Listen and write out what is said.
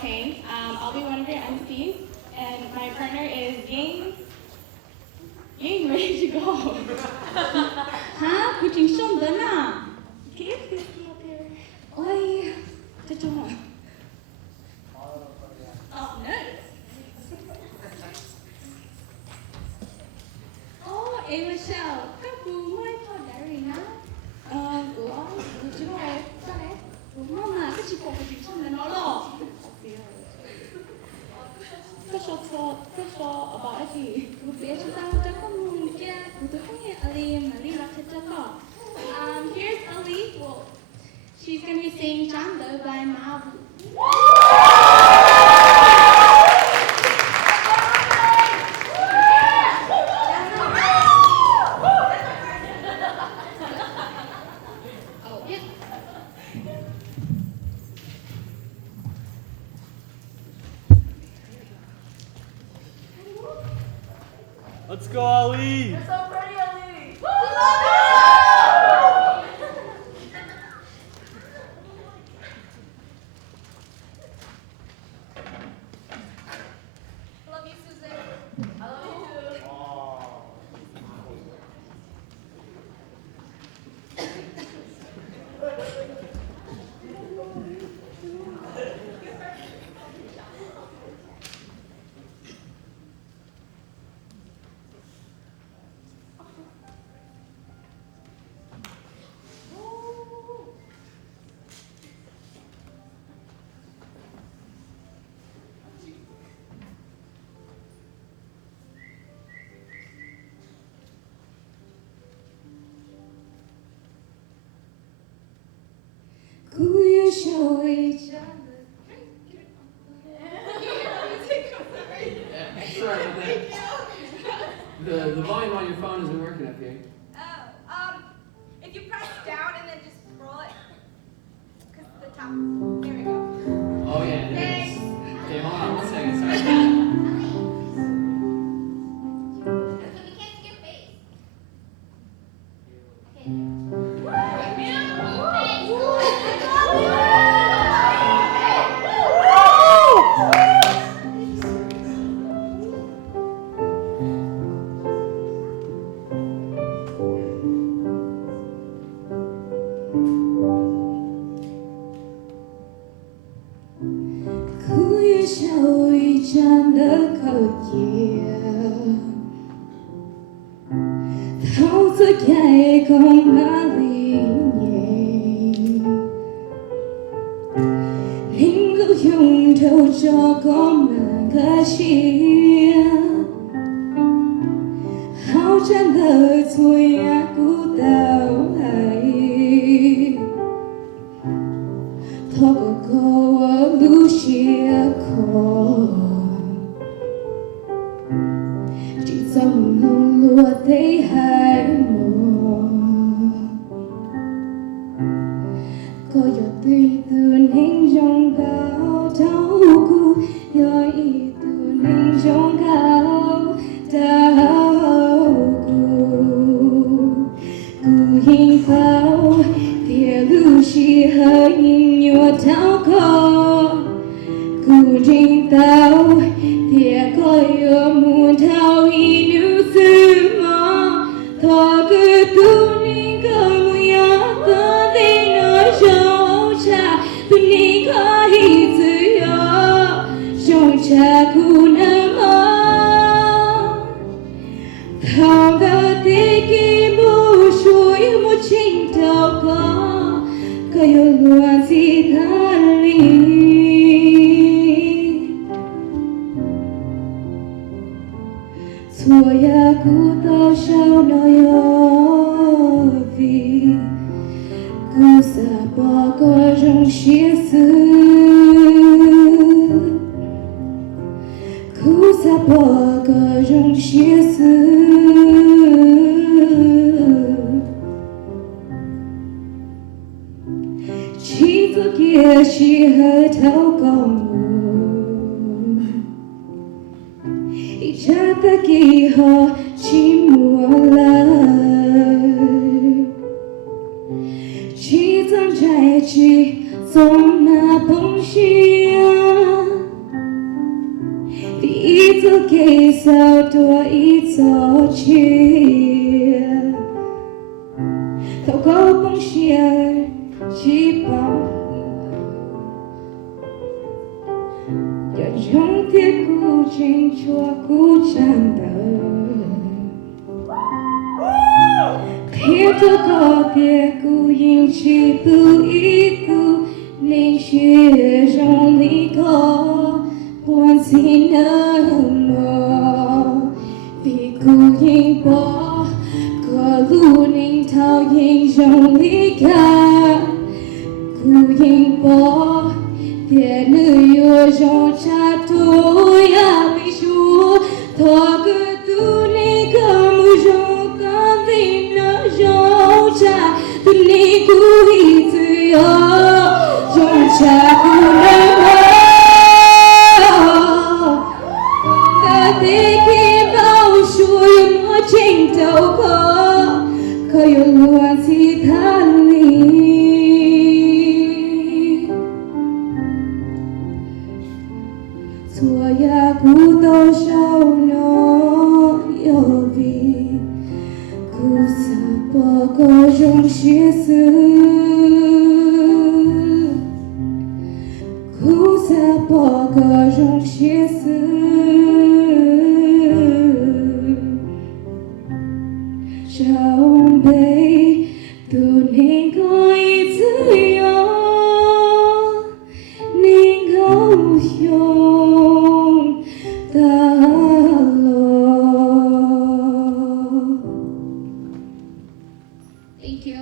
King. I'll be one of your MCs, and my partner is Ying. Ying, where did you go? Hả? Cô Trình Sông đến à? Can you please come up here? Ôi, cho mà. Oh, nice. Oh, em Michelle, các cô mới thôi diary hả? Của chú này, sao đấy? Đúng mà, cái chị của Trình Sông đến nó rồi. First about Effie. Cô bé chúng ta đã có một kia, cô tôi không nghe ALEE mà ALEE ra cho đó. Here's ALEE. Well, she's gonna be singing Tsab by Ntawv. Let's go, ALEE! You're so pretty, ALEE! Love you, Susan. I love you too. Could you show each other? Sorry about that. The volume on your phone isn't working up here. If you press down and then just scroll it, because the top, there we go. Oh yeah, there it is. Okay, hold on 1 second, sorry. So we can't skip bass. Okay. Could you show each other color? Thâu thức dậy con má liền nhẹ Linh lưu dùng thâu cho con mà gà chia Hào chân đời thôi cú tao hay Thọ cô lưu chia con Chỉ dòng lòng lùa thấy hai mùa Có giọt tươi từ ninh trong gạo thấu cu Gió ý từ ninh trong gạo thấu cu Cụ hình pháo Thìa lưu chi hơi nhìn nhua tháo co Cụ trình tao Thìa có yêu muôn thao ý nữ sư mơ Thọ cứ tu ninh cơ mùi nhớ Có thể nói cho cha Tu ninh có hì tự do Trong cha cụ nâng ơ Thao gạo tế kỳ bù chuối Một trình tao có yêu luôn gì tha lý Thua ya cụ tao sao nói vì Cụ xa bỏ có trong chia sư Cụ xa bỏ có trong chia sư Chỉ có kia chỉ hơi thấu con mù Ý cha ta kỳ họ chỉ muốn lời Chỉ dòng trái chỉ dòng mà bóng chia 所去，透过梦想去保护，要用铁骨紧捉骨缠的，铁头高铁骨引起不一度，凝血中离口，换起那么，比骨引波，各路Ntawv英雄离开，骨引波，别女有种插图呀必须，托个杜你个木种刚定那种插，杜你故意自由，种插不能我。可有乱其他里，错呀骨头少诺有比，骨色不够容血丝，骨色不够容血丝。长辈都能够一次用，能够用大落。Thank you.